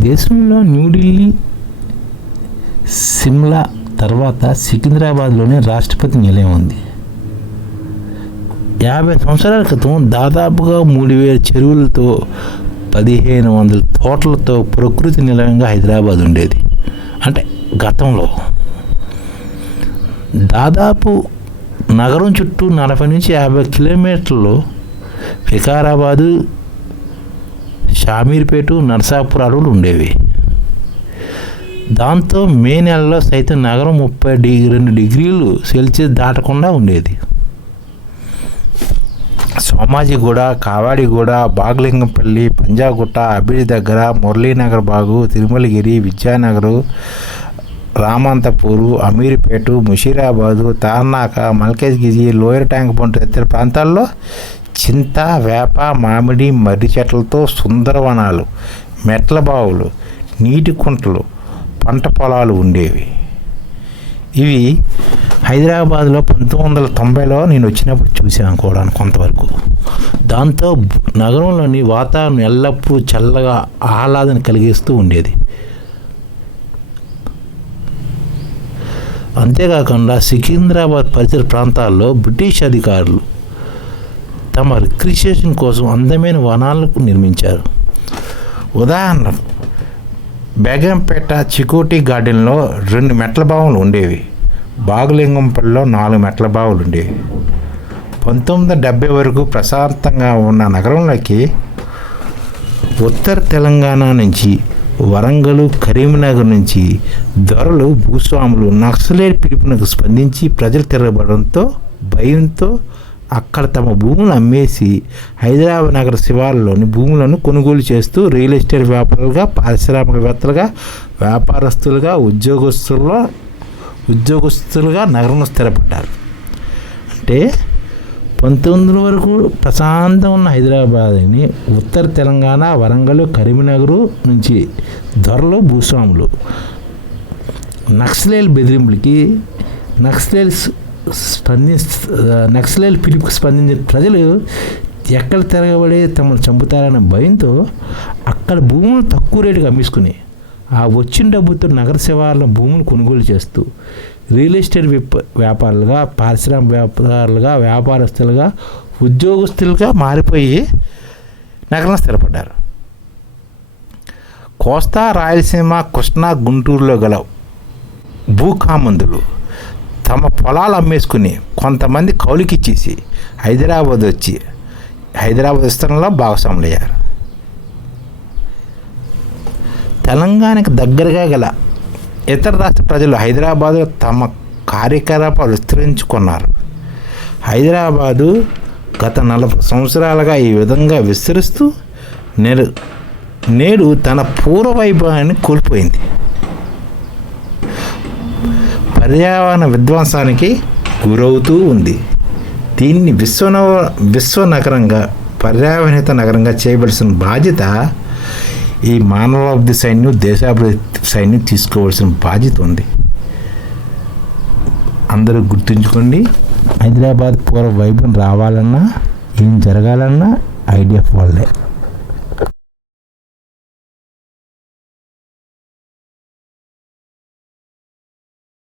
దేశంలో న్యూఢిల్లీ సిమ్లా తర్వాత సికింద్రాబాద్లోనే రాష్ట్రపతి నిలయం ఉంది. యాభై సంవత్సరాల క్రితం దాదాపుగా మూడు వేల చెరువులతో పదిహేను వందల తోటలతో ప్రకృతి నిలయంగా హైదరాబాద్ ఉండేది. అంటే గతంలో. దాదాపు నగరం చుట్టూ నలభై నుంచి యాభై కిలోమీటర్లు వికారాబాదు షామీర్పేట నర్సాపుర అడవులు ఉండేవి. దాంతో మే నెలలో సైతం నగరం ముప్పై డిగ్రీ రెండు డిగ్రీలు సెల్సియస్ దాటకుండా ఉండేది. సోమాజిగూడ కావాడిగూడ బాగలింగంపల్లి పంజాగుట్ట అభిడి దగ్గర మురళీనగర్ బాగు Tirumalagiri Vidyanagar Ramanthapur Ameerpet Musheerabad Tarnaka Malkajgiri Lower Tank Bund ఇతర ప్రాంతాల్లో చింత వేప మామిడి మర్రి చెట్లతో సుందరవనాలు మెట్ల బావులు నీటి కుంటలు పంట పొలాలు ఉండేవి. ఇవి హైదరాబాద్లో పంతొమ్మిది వందల తొంభైలో నేను వచ్చినప్పుడు చూశాను కూడా కొంతవరకు. దాంతో నగరంలోని వాతావరణం ఎల్లప్పుడూ చల్లగా ఆహ్లాదం కలిగిస్తూ ఉండేది. అంతేకాకుండా సికింద్రాబాద్ పరిసర ప్రాంతాల్లో బ్రిటిష్ అధికారులు తమ రిక్రియేషన్ కోసం అందమైన వనాలకు నిర్మించారు. ఉదాహరణ బేగంపేట చికోటి గార్డెన్లో రెండు మెట్ల బావులు ఉండేవి. బాగులింగంపల్లిలో నాలుగు మెట్ల బావులు ఉండేవి. పంతొమ్మిది డెబ్బై వరకు ప్రశాంతంగా ఉన్న నగరంలోకి ఉత్తర తెలంగాణ నుంచి వరంగల్ కరీంనగర్ నుంచి దొరలు భూస్వాములు నక్సలేట్ పిలుపునకు స్పందించి ప్రజలు తిరగబడంతో భయంతో అక్కడ తమ భూములు అమ్మేసి హైదరాబాద్ నగర శివార్లలోని భూములను కొనుగోలు చేస్తూ రియల్ ఎస్టేట్ వ్యాపారులుగా పారిశ్రామికవేత్తలుగా వ్యాపారస్తులుగా ఉద్యోగస్తులుగా ఉద్యోగస్తులుగా నగరంలో స్థిరపడ్డారు. అంటే పంతొమ్మిది వరకు ప్రశాంతం ఉన్న హైదరాబాద్ని ఉత్తర తెలంగాణ వరంగల్ కరీంనగర్ నుంచి దొరలు భూస్వాములు. నక్సలేల్ బెదిరింపులకి నక్సలేల్స్ స్పంది నక్సలైల్ పిలుపుకి స్పందించిన ప్రజలు ఎక్కడ తిరగబడి తమను చంపుతారనే భయంతో అక్కడ భూములు తక్కువ రేటుకి అమ్మేసుకుని ఆ వచ్చిన డబ్బుతో నగర శివార్ల భూములు కొనుగోలు చేస్తూ రియల్ ఎస్టేట్ విప్ వ్యాపారులుగా పారిశ్రామిక వ్యాపారులుగా వ్యాపారస్తులుగా ఉద్యోగస్తులుగా మారిపోయి నగరం స్థిరపడ్డారు. కోస్తా రాయలసీమ కృష్ణా గుంటూరులో గల భూకామందులు తమ పొలాలు అమ్మేసుకుని కొంతమంది కౌలుకిచ్చేసి హైదరాబాద్ వచ్చి హైదరాబాద్ విస్తరణలో భాగస్వాములయ్యారు. తెలంగాణకు దగ్గరగా గల ఇతర రాష్ట్ర ప్రజలు హైదరాబాదులో తమ కార్యకలాపాలు విస్తరించుకున్నారు. హైదరాబాదు గత నలభై సంవత్సరాలుగా ఈ విధంగా విస్తరిస్తూ నేడు నేడు తన పూర్వ వైభవాన్ని కోల్పోయింది. పర్యావరణ విధ్వంసానికి గురవుతూ ఉంది. దీన్ని విశ్వనవ విశ్వ నగరంగా పర్యావరణిత నగరంగా చేయవలసిన బాధ్యత ఈ మానవాభివృద్ధి సైన్యం దేశాభివృద్ధి సైన్యం తీసుకోవాల్సిన బాధ్యత ఉంది. అందరూ గుర్తుంచుకోండి హైదరాబాద్ పూర్వ వైభవం రావాలన్నా ఏం జరగాలన్నా ఐడియా వాళ్ళే